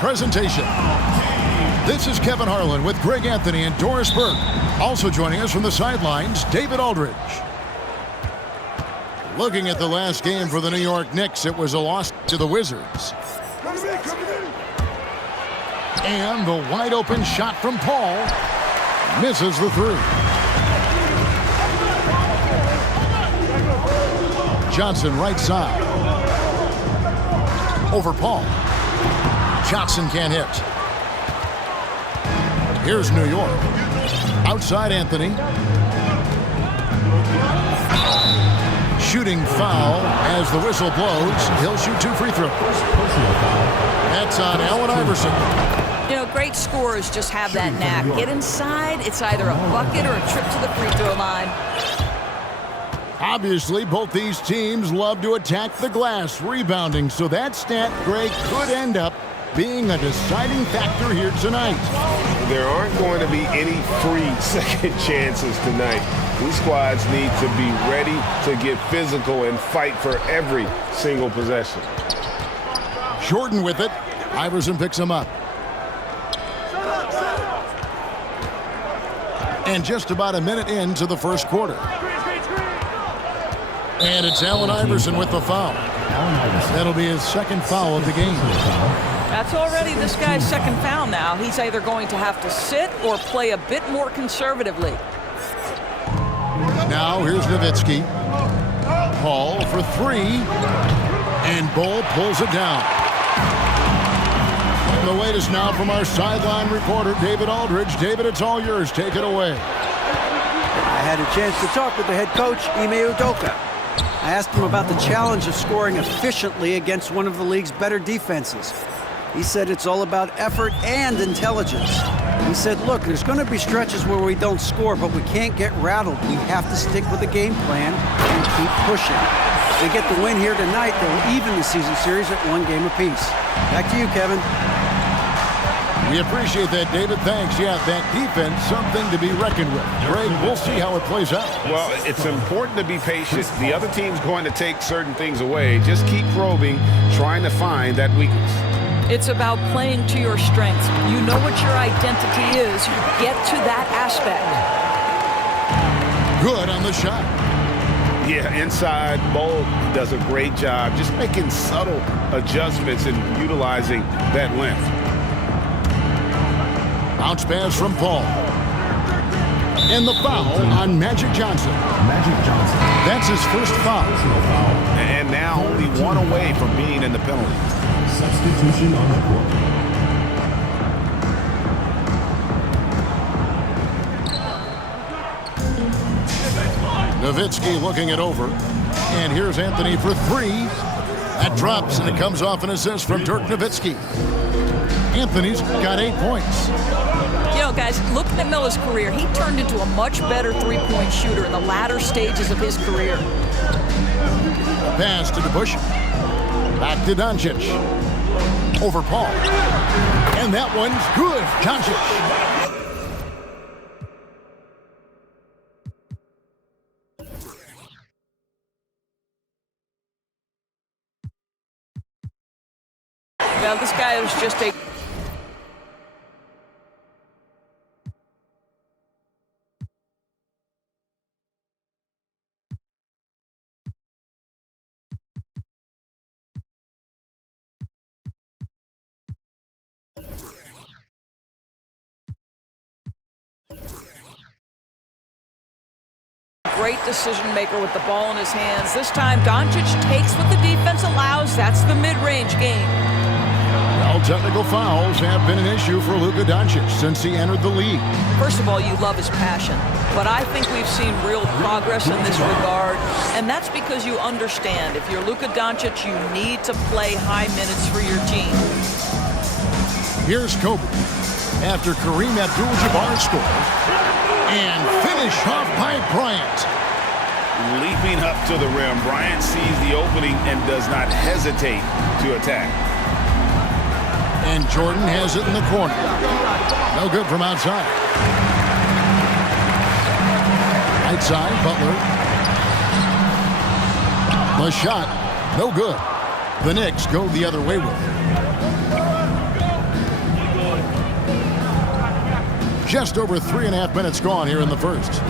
presentation. This is Kevin Harlan with Greg Anthony and Doris Burke. Also joining us from the sidelines, David Aldridge. Looking at the last game for the New York Knicks, it was a loss to the Wizards. And the wide open shot from Paul misses the three. Johnson right side. Over Paul. Johnson can't hit. Here's New York. Outside Anthony. Shooting foul as the whistle blows. He'll shoot 2 free throws. That's on Allen Iverson. You know, great scorers just have that knack. Get inside, it's either a bucket or a trip to the free throw line. Obviously, both these teams love to attack the glass, rebounding, so that stat, Greg, could end up being a deciding factor here tonight. There aren't going to be any free second chances tonight. These squads need to be ready to get physical and fight for every single possession. Jordan with it. Iverson picks him up. And just about a minute into the first quarter. And it's Allen Iverson with the foul. That'll be his second foul of the game. That's already this guy's second foul now. He's either going to have to sit or play a bit more conservatively. Now here's Nowitzki. Paul for three. And Bull pulls it down. And the latest now from our sideline reporter, David Aldridge. David, it's all yours. Take it away. I had a chance to talk with the head coach, Ime Udoka. I asked him about the challenge of scoring efficiently against one of the league's better defenses. He said it's all about effort and intelligence. He said, look, there's going to be stretches where we don't score, but we can't get rattled. We have to stick with the game plan and keep pushing. If they get the win here tonight, they'll even the season series at 1 game apiece. Back to you, Kevin. We appreciate that, David. Thanks. Yeah, that defense, something to be reckoned with. Greg, we'll see how it plays out. Well, it's important to be patient. The other team's going to take certain things away. Just keep probing, trying to find that weakness. It's about playing to your strengths. You know what your identity is. You get to that aspect. Good on the shot. Yeah, inside, Bull does a great job just making subtle adjustments and utilizing that length. Bounce pass from Paul. And the foul on Magic Johnson. That's his first foul. And now only one away from being in the penalty. Substitution on the court. Nowitzki looking it over. And here's Anthony for three. That drops, and it comes off an assist from Dirk Nowitzki. Anthony's got 8 points. You know, guys, looking at Miller's career, he turned into a much better three-point shooter in the latter stages of his career. Pass to DeBush. Back to Doncic. Over Paul. And that one's good. Doncic. Well, this guy was just a... great decision maker with the ball in his hands. This time, Doncic takes what the defense allows. That's the mid-range game. Well, technical fouls have been an issue for Luka Doncic since he entered the league. First of all, you love his passion, but I think we've seen real progress in this regard, and that's because you understand if you're Luka Doncic, you need to play high minutes for your team. Here's Kobe after Kareem Abdul-Jabbar scores. And finish off by Bryant. Leaping up to the rim, Bryant sees the opening and does not hesitate to attack. And Jordan has it in the corner. No good from outside. Right side, Butler. The shot, no good. The Knicks go the other way with it. Just over 3.5 minutes gone here in the first.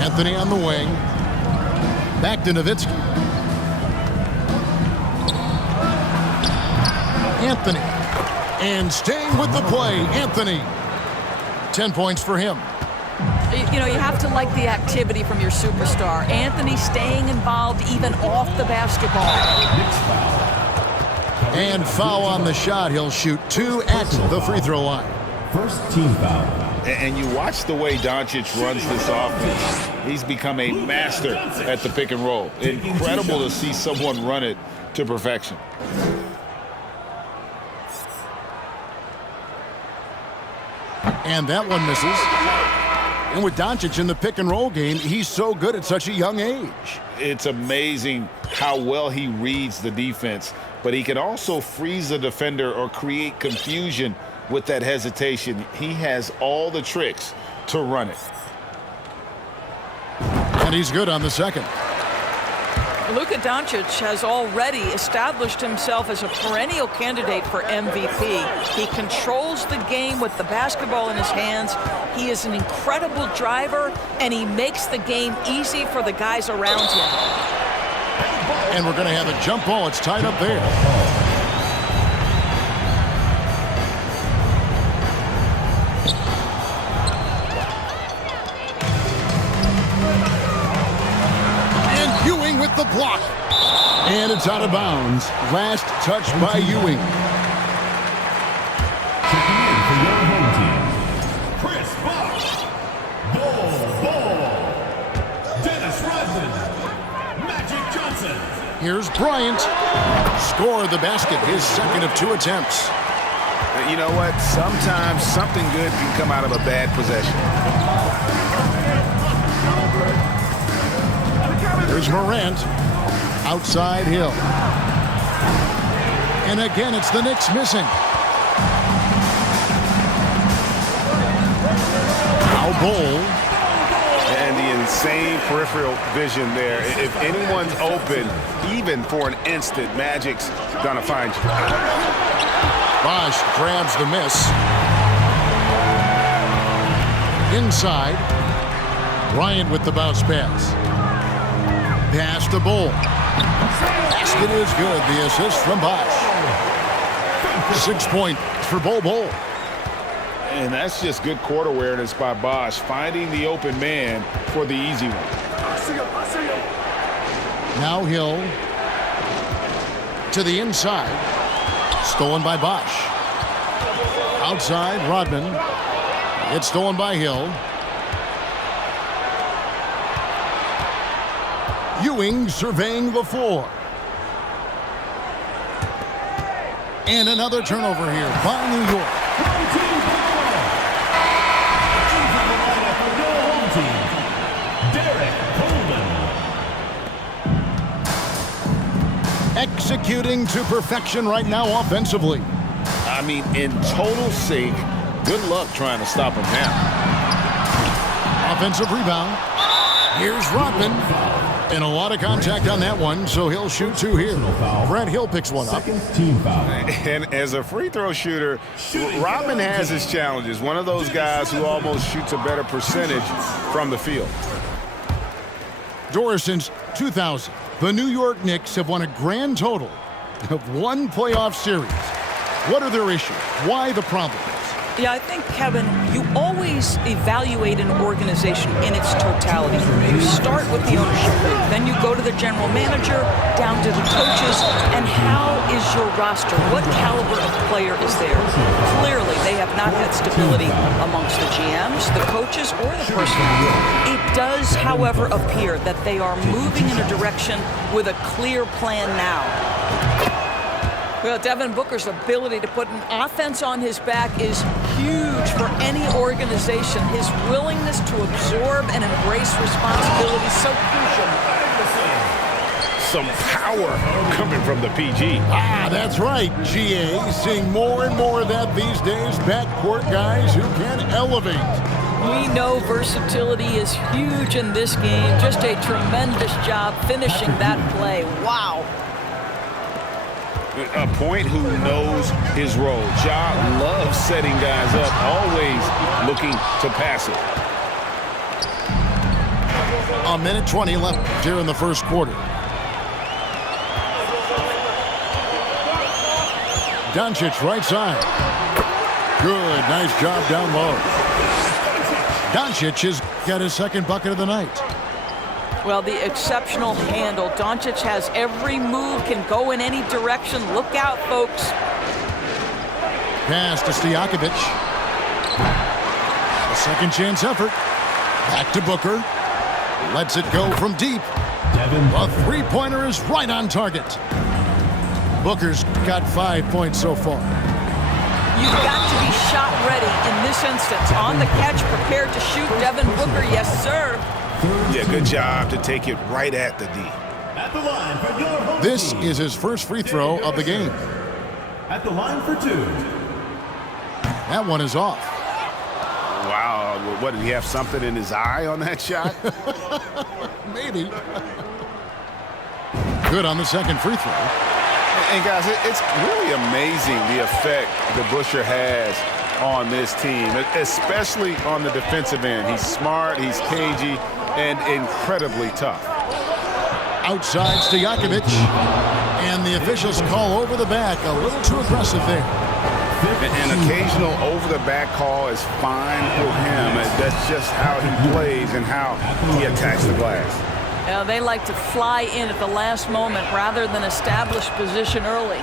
Anthony on the wing. Back to Nowitzki. Anthony. And staying with the play, Anthony. 10 points for him. You know, you have to like the activity from your superstar. Anthony staying involved even off the basketball. And foul on the shot. He'll shoot 2 at the free throw line. First team foul. And you watch the way Doncic runs this offense. He's become a master at the pick and roll. Incredible to see someone run it to perfection. And that one misses. And with Doncic in the pick and roll game, he's so good at such a young age. It's amazing how well he reads the defense, but he can also freeze the defender or create confusion with that hesitation. He has all the tricks to run it. And he's good on the second. Luka Doncic has already established himself as a perennial candidate for MVP. He controls the game with the basketball in his hands. He is an incredible driver, and he makes the game easy for the guys around him. And we're going to have a jump ball. It's tied up there. With the block. And it's out of bounds. Last touch by Ewing. Checking in for your home team, Chris Bosh, Ball, Dennis Rodman, Magic Johnson. Here's Bryant. Score the basket, his second of 2 attempts. You know what? Sometimes something good can come out of a bad possession. Here's Morant. Outside Hill. And again, it's the Knicks missing. Foul Bol. And the insane peripheral vision there. If anyone's open, even for an instant, Magic's gonna find you. Bosh grabs the miss. Inside. Bryant with the bounce pass. Pass to Bol. Basket is good. The assist from Bosh. 6 points for Bol. And that's just good court awareness by Bosh, finding the open man for the easy one. Now Hill to the inside. Stolen by Bosh. Outside, Rodman. It's stolen by Hill. Ewing surveying the floor. And another turnover here by New York. Executing to perfection right now offensively. I mean, in total sync. Good luck trying to stop him now. Offensive rebound. Here's Rodman. And a lot of contact on that one, so he'll shoot 2 here. Brad Hill picks one up. Second team foul. And as a free throw shooter, Rodman has his challenges. One of those guys who almost shoots a better percentage from the field. Doris, since 2000, the New York Knicks have won a grand total of 1 playoff series. What are their issues? Why the problems? Yeah, I think, Kevin, you always evaluate an organization in its totality. You start with the ownership group, then you go to the general manager, down to the coaches, and how is your roster? What caliber of player is there? Clearly, they have not had stability amongst the GMs, the coaches, or the personnel. It does, however, appear that they are moving in a direction with a clear plan now. Well, Devin Booker's ability to put an offense on his back is huge for any organization. His willingness to absorb and embrace responsibility is so crucial. Some power coming from the PG. Ah, that's right, GA. Seeing more and more of that these days. Backcourt guys who can elevate. We know versatility is huge in this game. Just a tremendous job finishing that play. Wow. A point who knows his role. Ja loves setting guys up, always looking to pass it. A minute 20 left here in the first quarter. Doncic right side. Good, nice job down low. Doncic has got his second bucket of the night. Well, the exceptional handle. Doncic has every move, can go in any direction. Look out, folks. Pass to Stojakovic. A second chance effort. Back to Booker. Lets it go from deep. A three-pointer is right on target. Booker's got 5 points so far. You've got to be shot ready in this instance. On the catch, prepared to shoot. Devin Booker, yes, sir. Yeah, good job to take it right at the D. At the line for your home This team. is his first free throw of the game. At the line for two. That one is off. Wow, what, did he have something in his eye on that shot? Maybe. Good on the second free throw. And guys, it's really amazing the effect that Busher has on this team, especially on the defensive end. He's smart, he's cagey, and incredibly tough. Outside Stojakovic. And the officials call over the back. A little too aggressive there. An occasional over-the-back call is fine with him. That's just how he plays and how he attacks the glass. They like to fly in at the last moment rather than establish position early.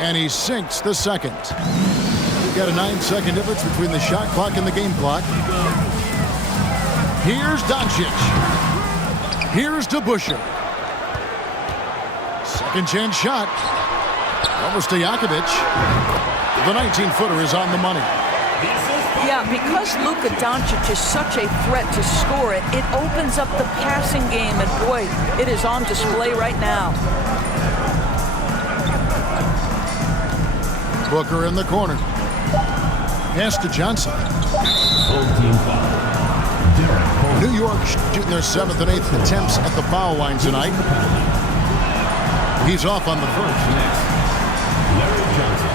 And he sinks the second. We've got a 9-second difference between the shot clock and the game clock. Here's Doncic. Here's to Busher. Second chance shot. Over Stojakovic. The 19-footer is on the money. Yeah, because Luka Doncic is such a threat to score it, it opens up the passing game, and boy, it is on display right now. Booker in the corner. Pass to Johnson. New York shooting their 7th and 8th attempts at the foul line tonight. He's off on the first. Larry Johnson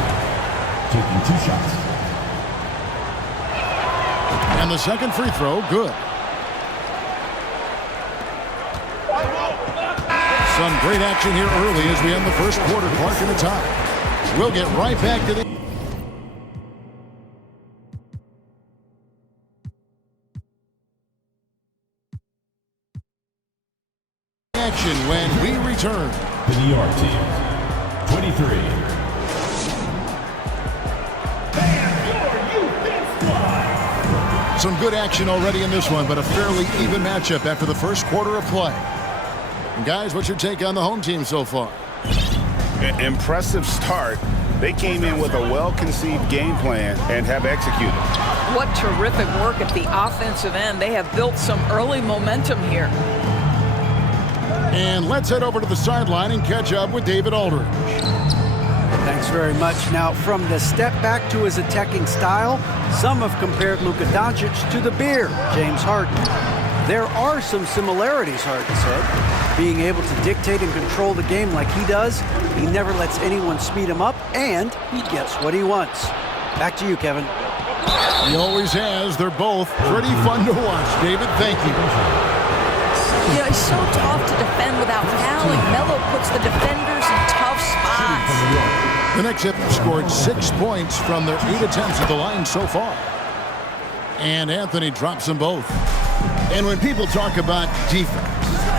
taking 2 shots. And the second free throw, good. Some great action here early as we end the first quarter. Clark in the top. We'll get right back to the action when we return. The New York team, 23. Some good action already in this one, but a fairly even matchup after the first quarter of play. And guys, what's your take on the home team so far? Impressive start. They came in with a well-conceived game plan and have executed. What terrific work at the offensive end. They have built some early momentum here. And let's head over to the sideline and catch up with David Aldridge. Thanks very much. Now, from the step back to his attacking style, some have compared Luka Doncic to the Bear, James Harden. There are some similarities, Harden said. Being able to dictate and control the game like he does, he never lets anyone speed him up, and he gets what he wants. Back to you, Kevin. He always has. They're both pretty fun to watch. David, thank you. You know, it's so tough to defend without fouling. Melo puts the defenders in tough spots. The Knicks have scored 6 points from their 8 attempts at the line so far. And Anthony drops them both. And when people talk about defense,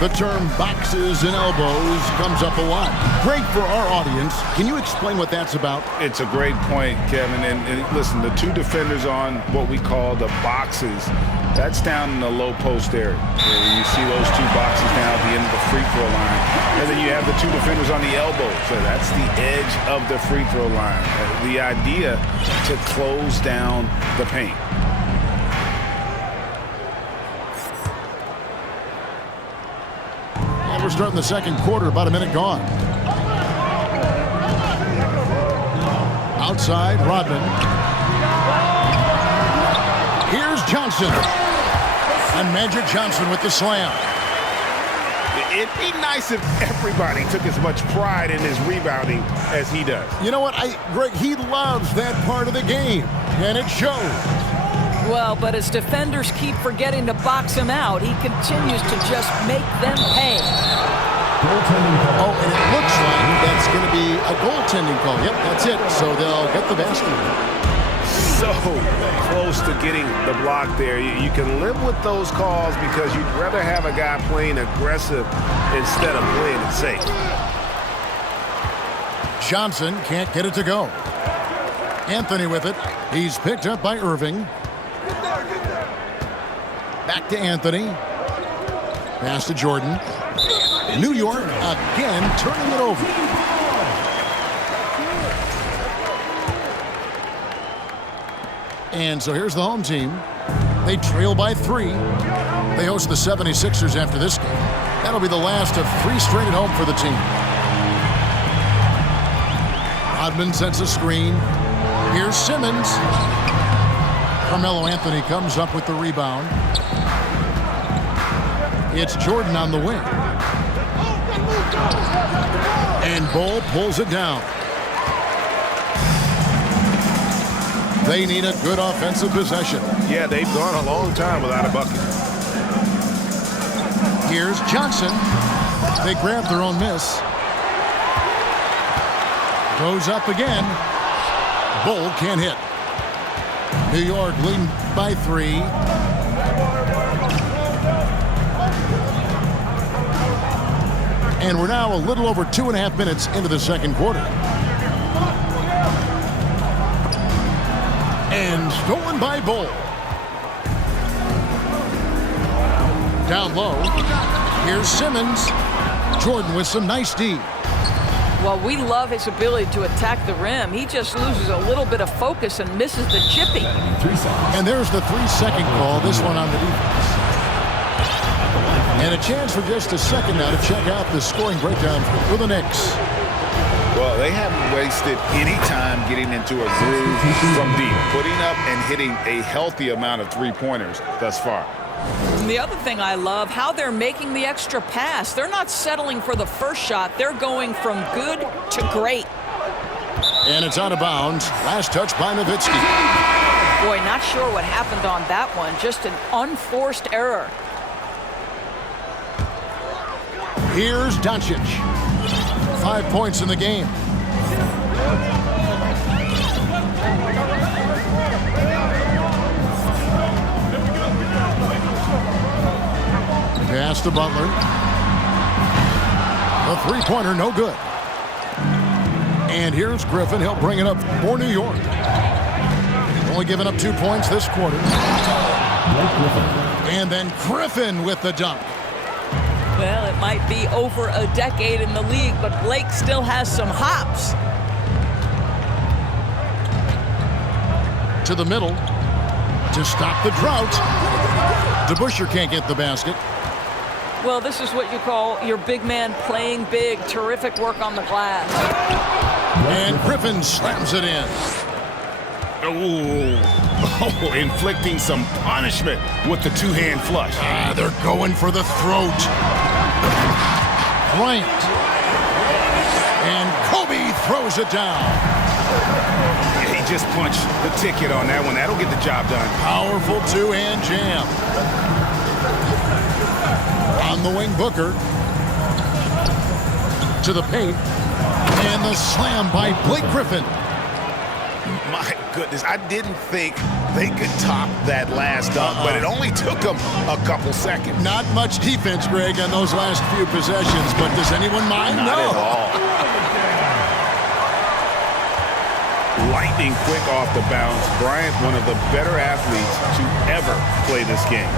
the term boxes and elbows comes up a lot. Great for our audience. Can you explain what that's about? It's a great point, Kevin. And listen, the 2 defenders on what we call the boxes, that's down in the low post area. You see those 2 boxes down at the end of the free throw line. And then you have the 2 defenders on the elbows. So that's the edge of the free throw line. The idea to close down the paint. And we're starting the second quarter, about a minute gone. Outside, Rodman. Here's Johnson. And Magic Johnson with the slam. It'd be nice if everybody took as much pride in his rebounding as he does. You know what? Greg, he loves that part of the game, and it shows. Well, but as defenders keep forgetting to box him out, he continues to just make them pay. Oh, and it looks like that's going to be a goaltending call. Yep, that's it. So they'll get the basket. So close to getting the block there. You can live with those calls because you'd rather have a guy playing aggressive instead of playing it safe. Johnson can't get it to go. Anthony with it. He's picked up by Irving. Back to Anthony. Pass to Jordan. New York again turning it over. And so here's the home team. They trail by 3. They host the 76ers after this game. That'll be the last of 3 straight at home for the team. Rodman sends a screen. Here's Simmons. Carmelo Anthony comes up with the rebound. It's Jordan on the wing. And Bull pulls it down. They need a good offensive possession. Yeah, they've gone a long time without a bucket. Here's Johnson. They grab their own miss. Goes up again. Bull can't hit. New York leading by 3. And we're now a little over 2.5 minutes into the second quarter. And stolen by Bull. Down low. Here's Simmons. Jordan with some nice D. Well, we love his ability to attack the rim. He just loses a little bit of focus and misses the chippy. And there's the 3-second call, this one on the defense. And a chance for just a second now to check out the scoring breakdown for the Knicks. Well, they haven't wasted any time getting into a groove from deep, putting up and hitting a healthy amount of three-pointers thus far. And the other thing I love, how they're making the extra pass. They're not settling for the first shot. They're going from good to great. And it's out of bounds. Last touch by Nowitzki. Boy, not sure what happened on that one. Just an unforced error. Here's Doncic. 5 points in the game. Pass to Butler. The three-pointer, no good. And here's Griffin. He'll bring it up for New York. Only giving up 2 points this quarter. And then Griffin with the dunk. Well, it might be over a decade in the league, but Blake still has some hops. To the middle to stop the drought. DeBusschere can't get the basket. Well, this is what you call your big man playing big. Terrific work on the glass. And Griffin slams it in. Oh, inflicting some punishment with the two-hand flush. They're going for the throat. Bryant. And Kobe throws it down. Yeah, he just punched the ticket on that one. That'll get the job done. Powerful two-hand jam. On the wing, Booker. To the paint. And the slam by Blake Griffin. My goodness, I didn't think they could top that last dunk, but it only took them a couple seconds. Not much defense, Greg, on those last few possessions, but does anyone mind? Not at all. Lightning quick off the bounce. Bryant, one of the better athletes to ever play this game.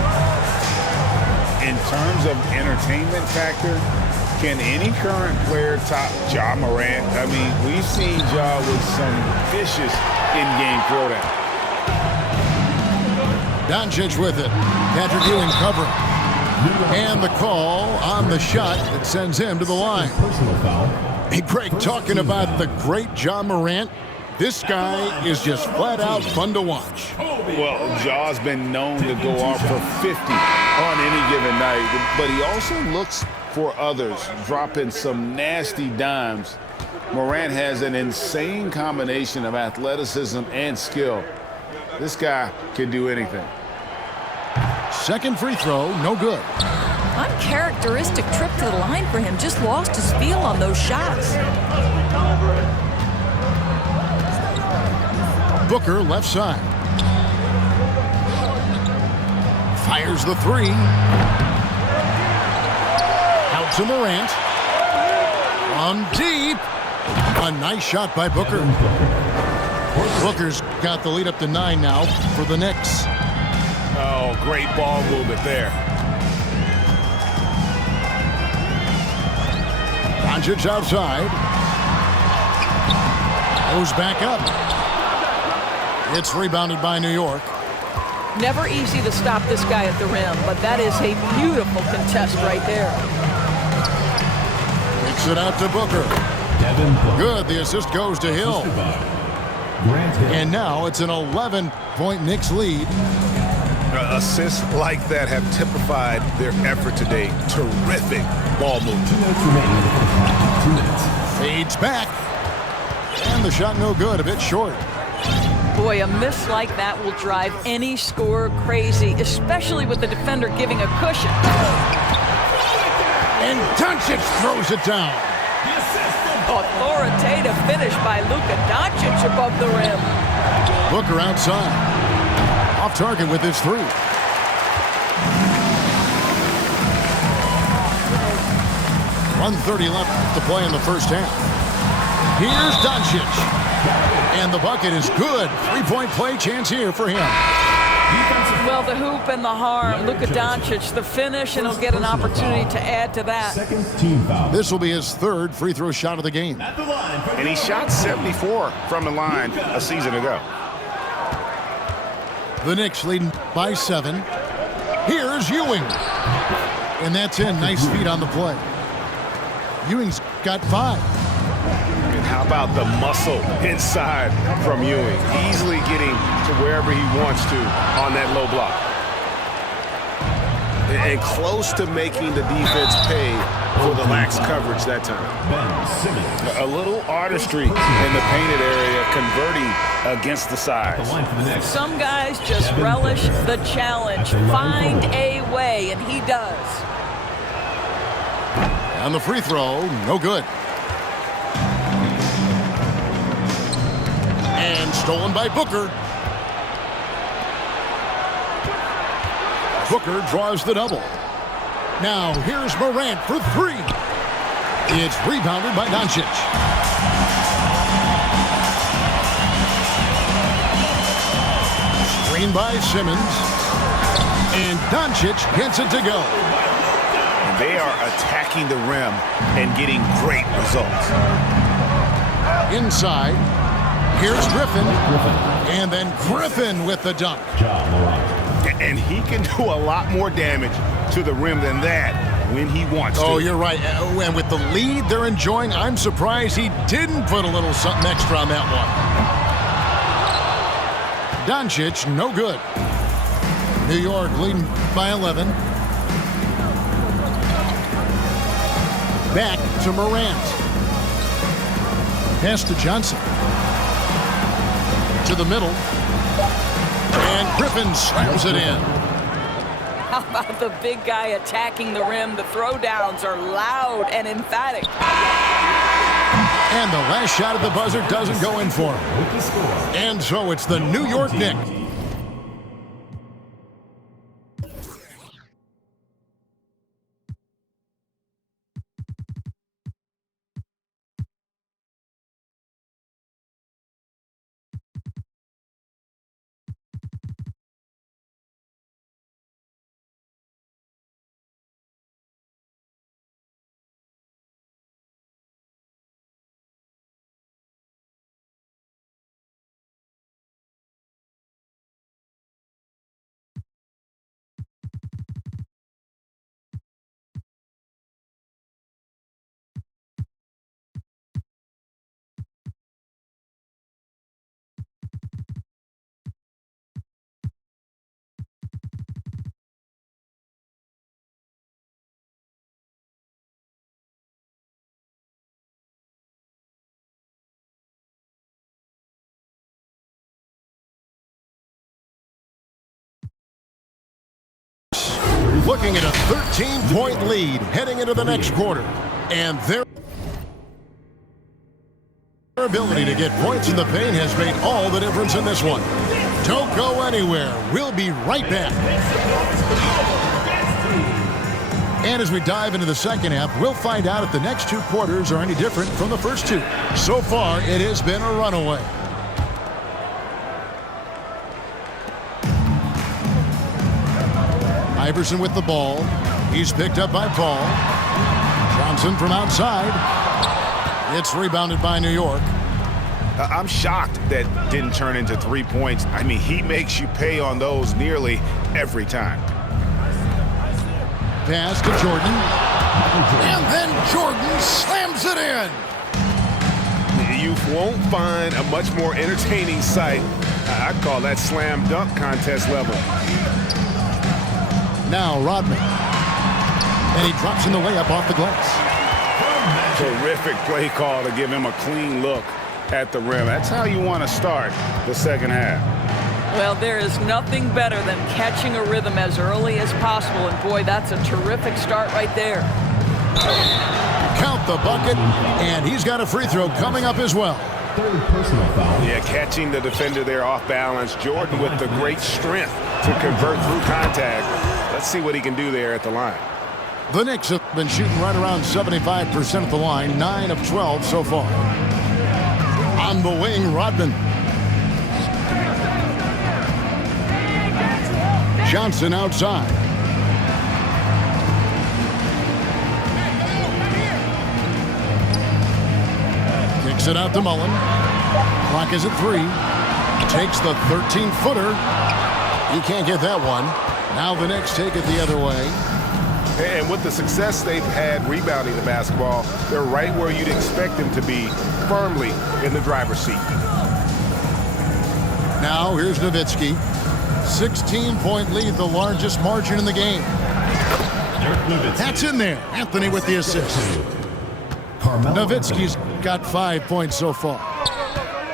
In terms of entertainment factor, can any current player top Ja Morant? I mean, we've seen Ja with some vicious in-game throwdown. Doncic with it. Patrick Ewing covering. And the call on the shot that sends him to the line. Hey, Greg, talking about the great Ja Morant, this guy is just flat out fun to watch. Well, Ja's been known to go off for 50 on any given night, but he also looks for others, dropping some nasty dimes Morant has an insane combination of athleticism and skill. This guy can do anything. Second free throw, no good. Uncharacteristic trip to the line for him. Just lost his feel on those shots. Booker left side. Fires the three. Out to Morant. From deep. A nice shot by Booker. Booker's got the lead up to 9 now for the Knicks. Oh, great ball movement there. Doncic outside. Goes back up. It's rebounded by New York. Never easy to stop this guy at the rim, but that is a beautiful contest right there. Kicks it out to Booker. Good. The assist goes to Hill. And now it's an 11-point Knicks lead. Assists like that have typified their effort today. Terrific ball movement. 2 minutes. Fades back. And the shot no good. A bit short. Boy, a miss like that will drive any scorer crazy, especially with the defender giving a cushion. And Doncic throws it down. Authoritative finish by Luka Doncic above the rim. Booker outside. Off target with his three. .130 left to play in the first half. Here's Doncic. And the bucket is good. Three-point play chance here for him. Well, the hoop and the harm. Luka Doncic, the finish, and he'll get an opportunity to add to that. Second team foul. This will be his third free throw shot of the game. At the line for And he shot 74 from the line a season ago. The Knicks leading by 7. Here's Ewing. And that's in. Nice feet on the play. Ewing's got 5. And how about the muscle inside from Ewing? Easily getting to wherever he wants to on that low block. And close to making the defense pay for the lax coverage that time. A little artistry in the painted area, converting against the size. Some guys just relish the challenge. Find a way, and he does. On the free throw, no good. And stolen by Booker. Booker draws the double. Now here's Morant for 3. It's rebounded by Doncic. Screen by Simmons. And Doncic gets it to go. They are attacking the rim and getting great results. Inside. Here's Griffin. And then Griffin with the dunk. And he can do a lot more damage to the rim than that when he wants to. Oh, you're right. And with the lead they're enjoying, I'm surprised he didn't put a little something extra on that one. Doncic, no good. New York leading by 11. Back to Morant. Pass to Johnson. To the middle. And Griffin slams it in. How about the big guy attacking the rim? The throwdowns are loud and emphatic. And the last shot at the buzzer doesn't go in for him. And so it's the New York Knicks looking at a 13-point lead heading into the next quarter. And their ability to get points in the paint has made all the difference in this one. Don't go anywhere. We'll be right back. And as we dive into the second half, we'll find out if the next two quarters are any different from the first two. So far, it has been a runaway. Iverson with the ball. He's picked up by Paul. Johnson from outside. It's rebounded by New York. I'm shocked that didn't turn into 3 points. I mean, he makes you pay on those nearly every time. Pass to Jordan. And then Jordan slams it in. You won't find a much more entertaining sight. I'd call that slam dunk contest level. Now Rodman. And he drops in the way up off the glass. Terrific play call to give him a clean look at the rim. That's how you want to start the second half. Well, there is nothing better than catching a rhythm as early as possible. And boy, that's a terrific start right there. Count the bucket, and he's got a free throw coming up as well. Third personal foul. Yeah, catching the defender there off balance. Jordan with the great strength to convert through contact. Let's see what he can do there at the line. The Knicks have been shooting right around 75% at the line, 9 of 12 so far. On the wing, Rodman. Johnson outside. Kicks it out to Mullen. Clock is at 3. Takes the 13-footer. He can't get that one. Now the Knicks take it the other way. And with the success they've had rebounding the basketball, they're right where you'd expect them to be, firmly in the driver's seat. Now here's Nowitzki. 16-point lead, the largest margin in the game. That's in there. Anthony with the assist. Nowitzki's got 5 points so far.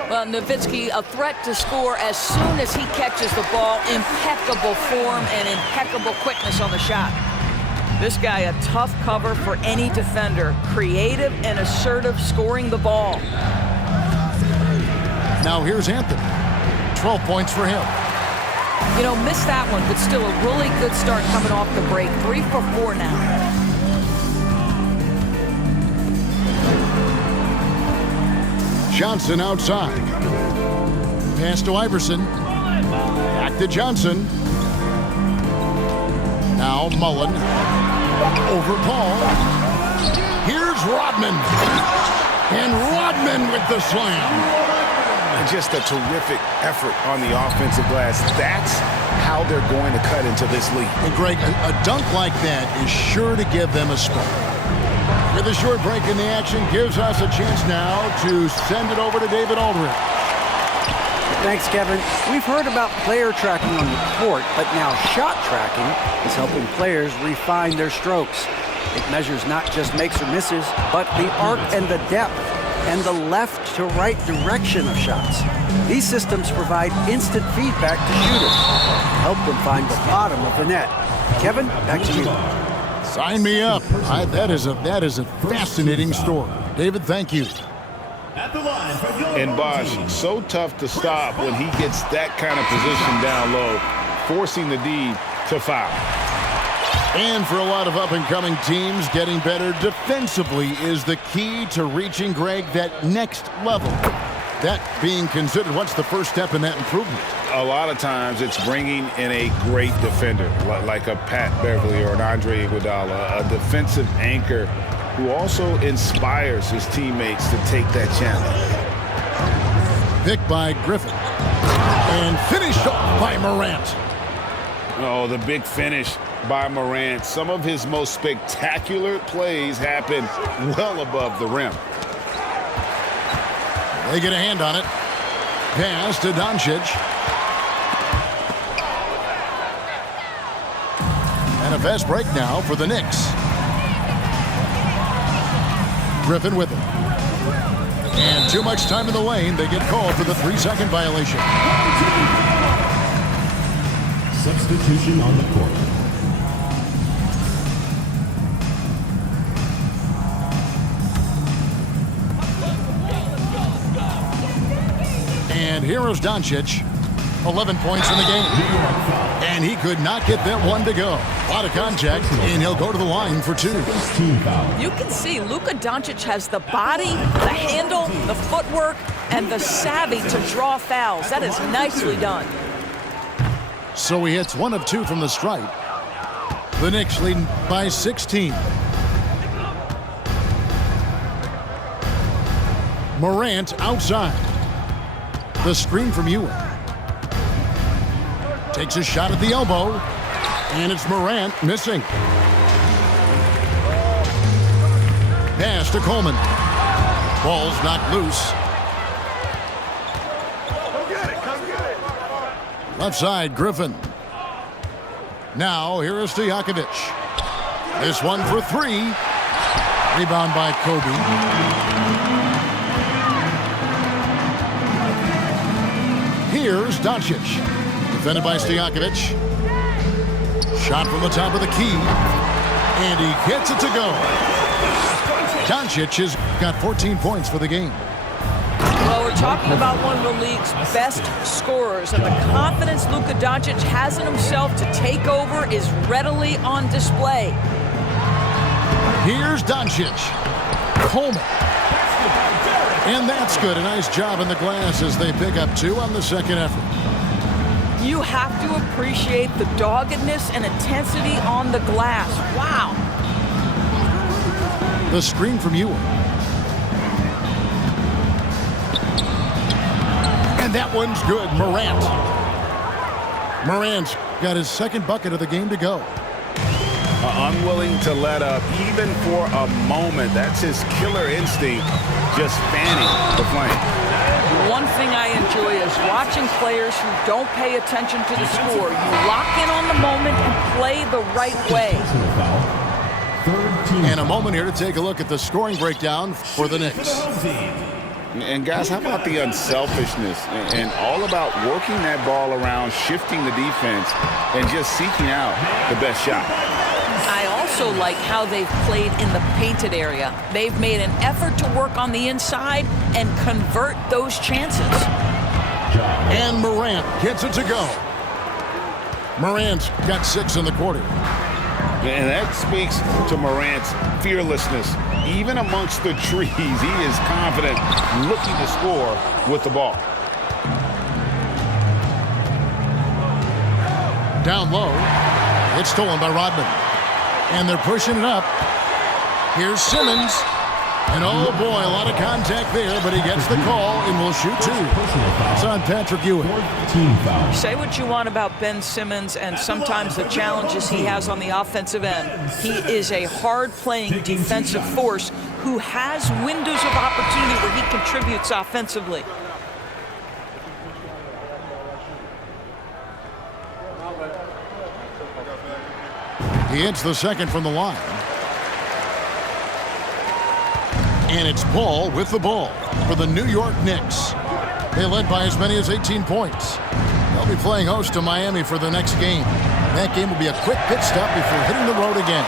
Well, Nowitzki, a threat to score as soon as he catches the ball. Impeccable form and impeccable quickness on the shot. This guy, a tough cover for any defender. Creative and assertive scoring the ball. Now here's Anthony. 12 points for him. You know, missed that one, but still a really good start coming off the break. 3 for 4 now. Johnson outside. Pass to Iverson. Back to Johnson. Now Mullen. Over Paul. Here's Rodman. And Rodman with the slam. Just a terrific effort on the offensive glass. That's how they're going to cut into this league. And Greg, a dunk like that is sure to give them a spark. With a short break in the action, gives us a chance now to send it over to David Aldridge. Thanks, Kevin. We've heard about player tracking on the court, but now shot tracking is helping players refine their strokes. It measures not just makes or misses, but the arc and the depth and the left to right direction of shots. These systems provide instant feedback to shooters, help them find the bottom of the net. Kevin, back to you. Sign me up. That is a fascinating story. David, thank you. At the line for your And Bosch, so tough to stop when he gets that kind of position down low, forcing the D to foul. And for a lot of up-and-coming teams, getting better defensively is the key to reaching, Greg, that next level. That being considered, what's the first step in that improvement? A lot of times it's bringing in a great defender, like a Pat Beverly or an Andre Iguodala, a defensive anchor who also inspires his teammates to take that challenge. Picked by Griffin. And finished off by Morant. Oh, the big finish by Morant. Some of his most spectacular plays happen well above the rim. They get a hand on it. Pass to Doncic. And a fast break now for the Knicks. Griffin with it. And too much time in the lane. They get called for the 3-second violation. substitution on the court. here's Doncic. 11 points in the game. And he could not get that one to go. A lot of contact, and he'll go to the line for 2. You can see Luka Doncic has the body, the handle, the footwork, and the savvy to draw fouls. That is nicely done. So he hits 1 of 2 from the stripe. The Knicks leading by 16. Morant outside. The screen from Ewing. Takes a shot at the elbow, and it's Morant missing. Pass to Coleman. Ball's knocked loose. Left side, Griffin. Now, here is Stojakovic. This one for 3. Rebound by Kobe. Here's Doncic. Defended by Stojakovic. Shot from the top of the key. And he gets it to go. Doncic has got 14 points for the game. Well, we're talking about one of the league's best scorers, and the confidence Luka Doncic has in himself to take over is readily on display. Here's Doncic. Coleman. And that's good. A nice job in the glass as they pick up 2 on the second effort. You have to appreciate the doggedness and intensity on the glass. Wow. The screen from Ewing. And that one's good. Morant. Morant's got his second bucket of the game to go. Unwilling to let up even for a moment. That's his killer instinct, just fanning the flame. One thing I enjoy is watching players who don't pay attention to the score. You lock in on the moment and play the right way. And a moment here to take a look at the scoring breakdown for the Knicks. And guys, how about the unselfishness and all about working that ball around, shifting the defense, and just seeking out the best shot. I also like how they've played in the painted area. They've made an effort to work on the inside and convert those chances. And Morant gets it to go. Morant's got 6 in the quarter. And that speaks to Morant's fearlessness. Even amongst the trees, he is confident, looking to score with the ball. Down low. It's stolen by Rodman. And they're pushing it up. Here's Simmons. And oh boy, a lot of contact there, but he gets the call and will shoot 2. It's on Patrick Ewing. Say what you want about Ben Simmons and sometimes the challenges he has on the offensive end. He is a hard-playing defensive force who has windows of opportunity where he contributes offensively. He hits the second from the line. And it's Paul with the ball for the New York Knicks. They led by as many as 18 points. They'll be playing host to Miami for the next game. That game will be a quick pit stop before hitting the road again.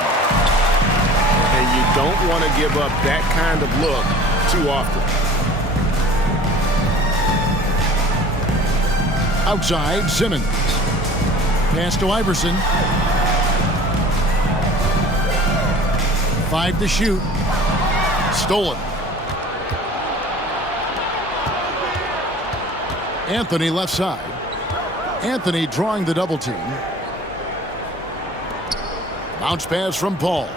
And you don't want to give up that kind of look too often. Outside, Simmons. Pass to Iverson. 5 to shoot. Stolen. Anthony left side. Anthony drawing the double team. Bounce pass from Paul.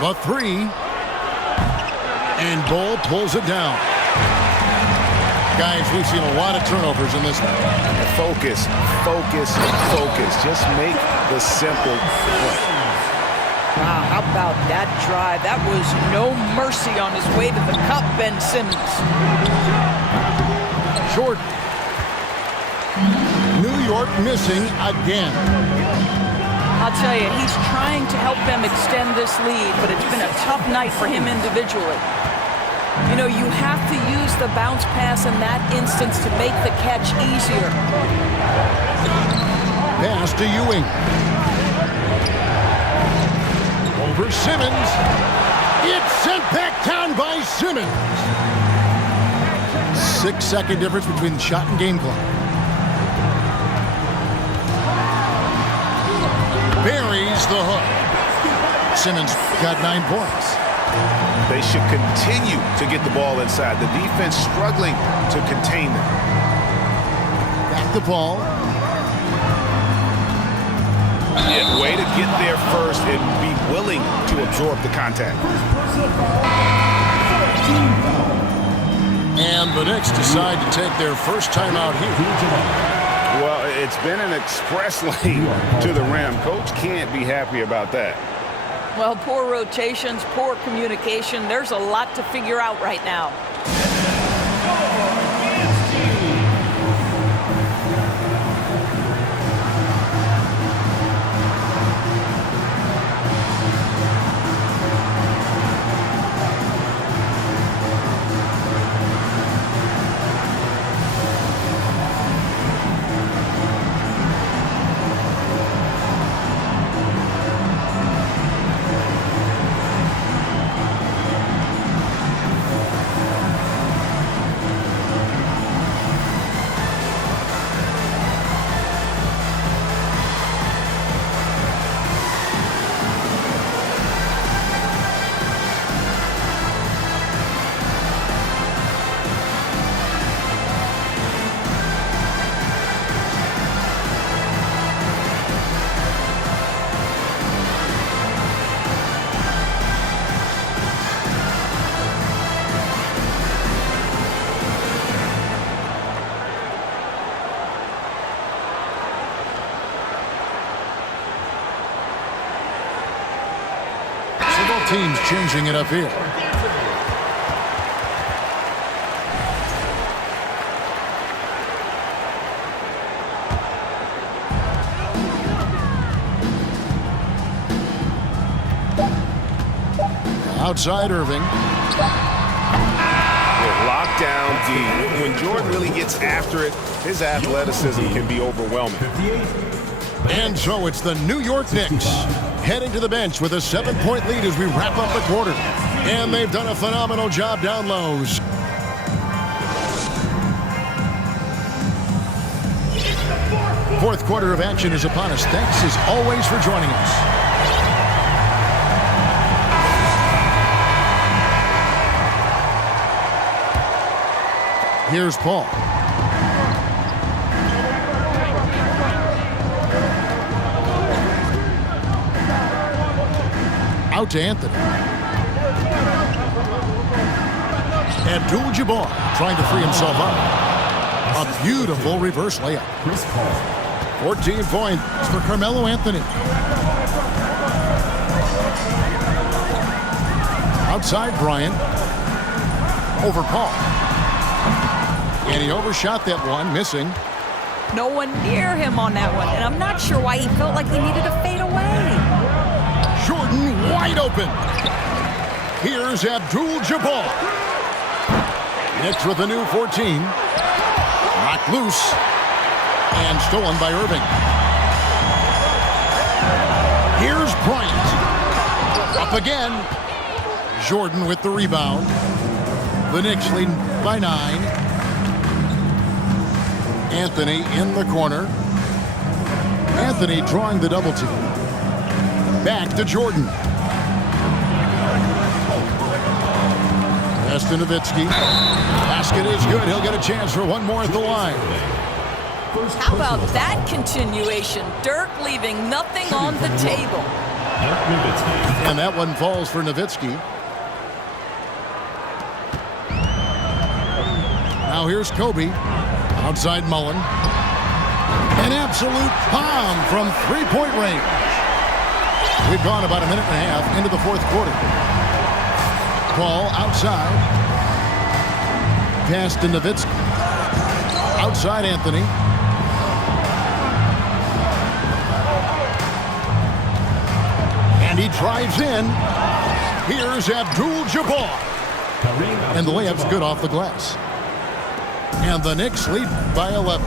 The 3. And Ball pulls it down. Guys, we've seen a lot of turnovers in this one. Focus, focus, focus. Just make the simple play. Wow, how about that drive? That was no mercy on his way to the cup, Ben Simmons. Jordan. New York missing again. I'll tell you, he's trying to help them extend this lead, but it's been a tough night for him individually. You know, you have to use the bounce pass in that instance to make the catch easier. Pass to Ewing. Over Simmons. It's sent back down by Simmons. 6-second difference between the shot and game clock. Buries the hook. Simmons got 9 points. They should continue to get the ball inside. The defense struggling to contain them. Back the ball. Yeah, way to get there first and be willing to absorb the contact. And the Knicks decide to take their first timeout here. Well, it's been an express lane to the rim. Coach can't be happy about that. Well, poor rotations, poor communication. There's a lot to figure out right now. Teams changing it up here. Outside Irving. Locked down deep. When Jordan really gets after it, his athleticism can be overwhelming. And so it's the New York Knicks heading to the bench with a 7-point lead as we wrap up the quarter. And they've done a phenomenal job down low. Fourth quarter of action is upon us. Thanks as always for joining us. Here's Paul. Out to Anthony. Abdul-Jabbar trying to free himself up. A beautiful reverse layup. 14 points for Carmelo Anthony. Outside Bryant. Over Paul. And he overshot that one, missing. No one near him on that one, and I'm not sure why he felt like he needed to fade away. Jordan wide open. Here's Abdul-Jabbar. Knicks with a new 14. Knocked loose. And stolen by Irving. Here's Bryant. Up again. Jordan with the rebound. The Knicks lead by 9. Anthony in the corner. Anthony drawing the double team. Back to Jordan. Pass to Nowitzki. Basket is good. He'll get a chance for one more at the line. How about that continuation? Dirk leaving nothing on the table. And that one falls for Nowitzki. Now here's Kobe. Outside Mullen. An absolute bomb from three-point range. We've gone about a minute and a half into the fourth quarter. Ball outside. Pass to Nowitzki. Outside Anthony. And he drives in. Here's Abdul-Jabbar. And the layup's good off the glass. And the Knicks lead by 11.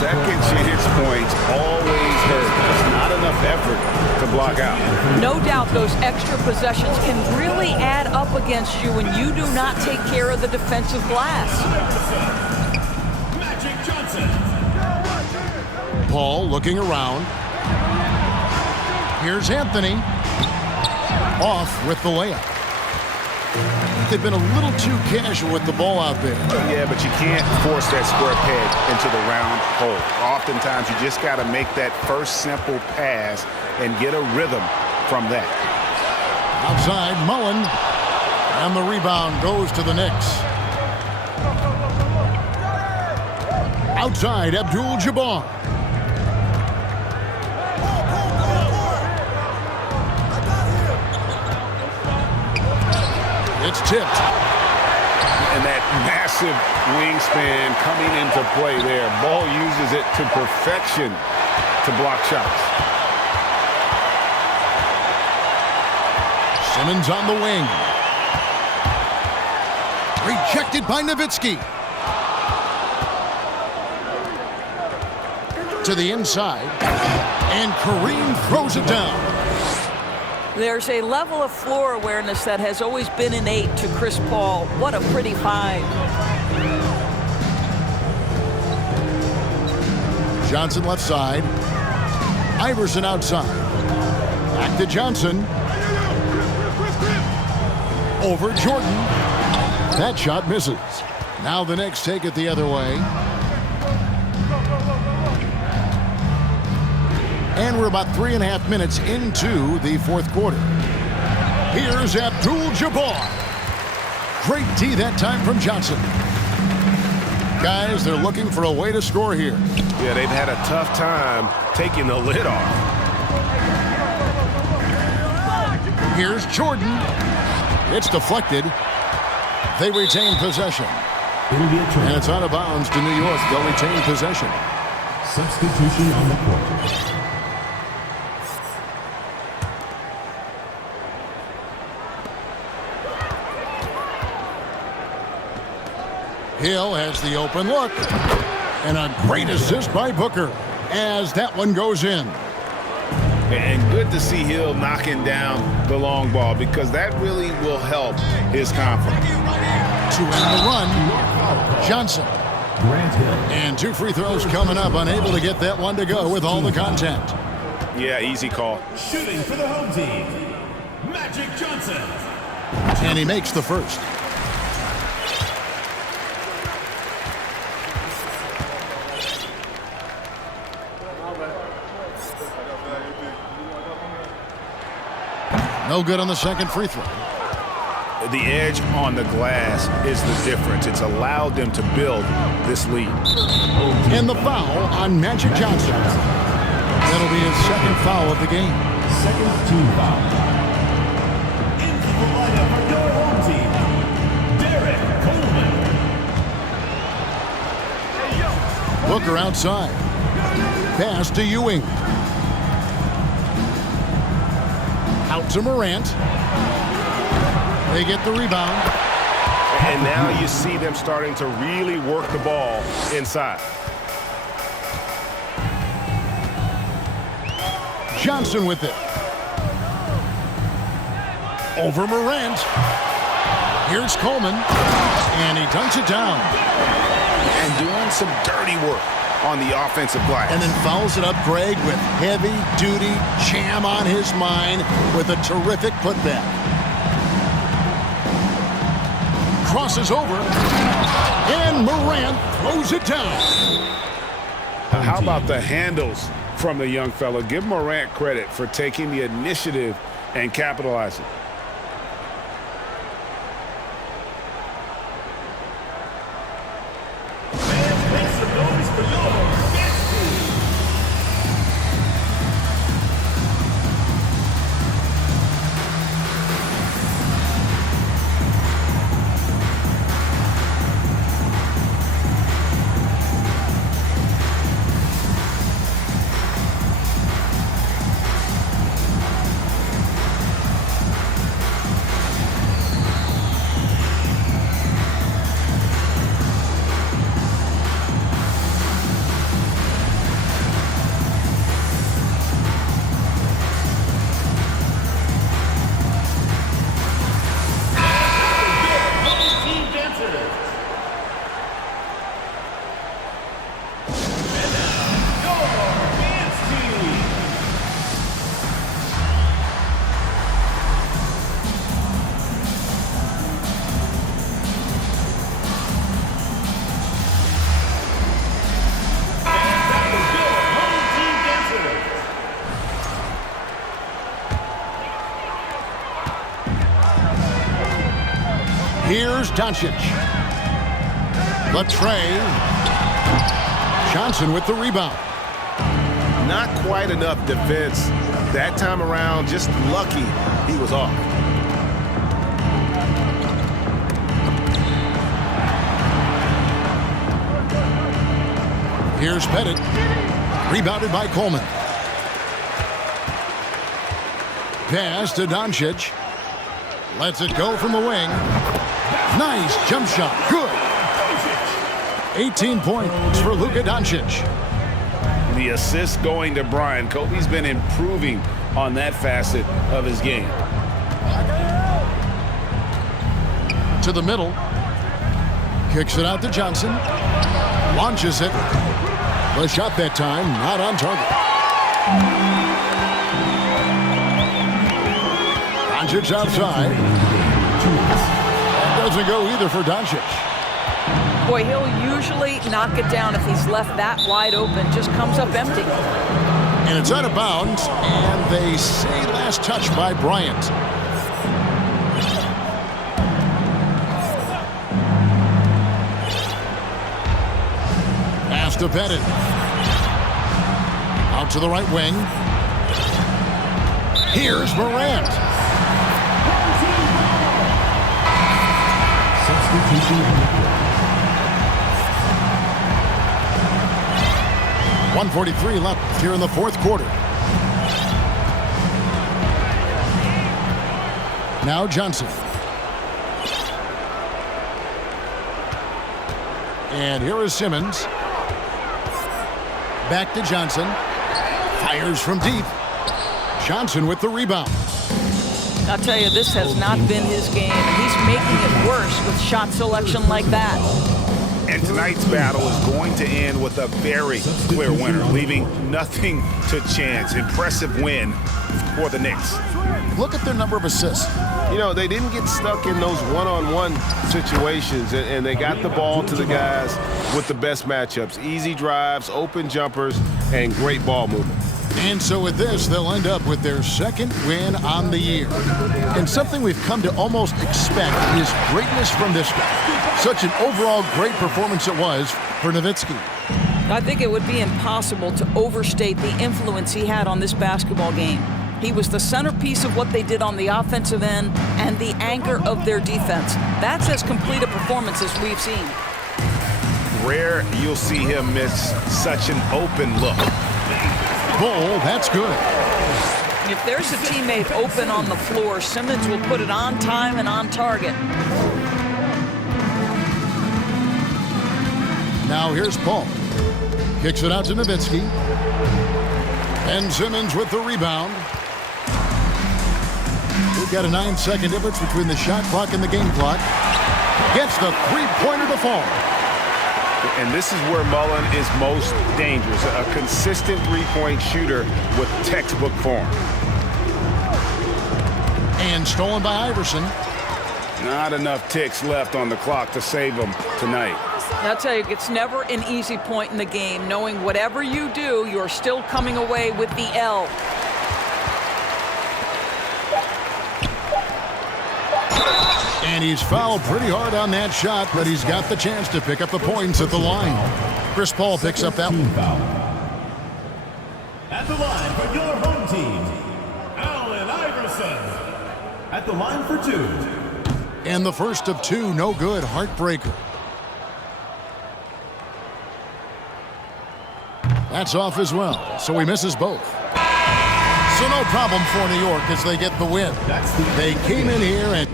Second chance points always hurt. It's not enough enough effort to block out. No doubt those extra possessions can really add up against you when you do not take care of the defensive glass. Paul looking around. Here's Anthony. Off with the layup. They've been a little too casual with the ball out there. Yeah, but you can't force that square peg into the round hole. Oftentimes, you just got to make that first simple pass and get a rhythm from that. Outside, Mullen. And the rebound goes to the Knicks. Outside, Abdul-Jabbar. It's tipped. And that massive wingspan coming into play there. Ball uses it to perfection to block shots. Simmons on the wing. Rejected by Nowitzki. To the inside. And Kareem throws it down. There's a level of floor awareness that has always been innate to Chris Paul. What a pretty find. Johnson left side. Iverson outside. Back to Johnson. Over Jordan. That shot misses. Now the Knicks take it the other way. And we're about 3.5 minutes into the fourth quarter. Here's Abdul-Jabbar. Great D that time from Johnson. Guys, they're looking for a way to score here. Yeah, they've had a tough time taking the lid off. Here's Jordan. It's deflected. They retain possession. And it's out of bounds to New York. They'll retain possession. Substitution on the court. Hill has the open look. And a great assist by Booker as that one goes in. And good to see Hill knocking down the long ball because that really will help his confidence. To end the run, Johnson. Grant Hill. And 2 free throws coming up, unable to get that one to go with all the content. Yeah, easy call. Shooting for the home team, Magic Johnson. And he makes the first. No good on the second free throw. The edge on the glass is the difference. It's allowed them to build this lead. And the foul on Magic Johnson. That'll be his second foul of the game. Second team foul. Into the lineup for your home team, Derek Coleman. Booker outside. Pass to Ewing. Out to Morant. They get the rebound. And now you see them starting to really work the ball inside. Johnson with it. Over Morant. Here's Coleman. And he dunks it down. And doing some dirty work on the offensive glass. And then fouls it up, Greg, with heavy-duty jam on his mind with a terrific putback. Crosses over, and Morant throws it down. How about the handles from the young fella? Give Morant credit for taking the initiative and capitalizing. Doncic. The tray. Johnson with the rebound. Not quite enough defense that time around. Just lucky he was off. Here's Pettit. Rebounded by Coleman. Pass to Doncic. Lets it go from the wing. Nice jump shot. Good. 18 points for Luka Doncic. The assist going to Brian. Kobe's been improving on that facet of his game. To the middle. Kicks it out to Johnson. Launches it. The shot that time, not on target. Doncic outside. That doesn't go either for Doncic. Boy, he'll usually knock it down if he's left that wide open. Just comes up empty. And it's out of bounds, and they say last touch by Bryant. Pass to Pettit. Out to the right wing. Here's Morant. Substitution. 1:43 left here in the fourth quarter. Now Johnson. And here is Simmons. Back to Johnson. Fires from deep. Johnson with the rebound. I'll tell you, this has not been his game, and he's making it worse with shot selection like that. And tonight's battle is going to end with a very clear winner, leaving nothing to chance. Impressive win for the Knicks. Look at their number of assists. You know, they didn't get stuck in those one-on-one situations, and they got the ball to the guys with the best matchups. Easy drives, open jumpers, and great ball movement. And so with this, they'll end up with their second win on the year. And something we've come to almost expect is greatness from this guy. Such an overall great performance it was for Nowitzki. I think it would be impossible to overstate the influence he had on this basketball game. He was the centerpiece of what they did on the offensive end and the anchor of their defense. That's as complete a performance as we've seen. Rare you'll see him miss such an open look. Bull, that's good. If there's a teammate open on the floor, Simmons will put it on time and on target. Now here's Paul. Kicks it out to Nowitzki. And Simmons with the rebound. We've got a 9-second difference between the shot clock and the game clock. Gets the three-pointer to fall. And this is where Mullen is most dangerous. A consistent three-point shooter with textbook form. And stolen by Iverson. Not enough ticks left on the clock to save him tonight. I'll tell you, it's never an easy point in the game, knowing whatever you do, you're still coming away with the L. And he's fouled pretty hard on that shot, but he's got the chance to pick up the points at the line. Chris Paul picks up that one. At the line for your home team, Allen Iverson. At the line for two. And the first of two, no good, heartbreaker. That's off as well, so he misses both. So no problem for New York as they get the win. They came in here and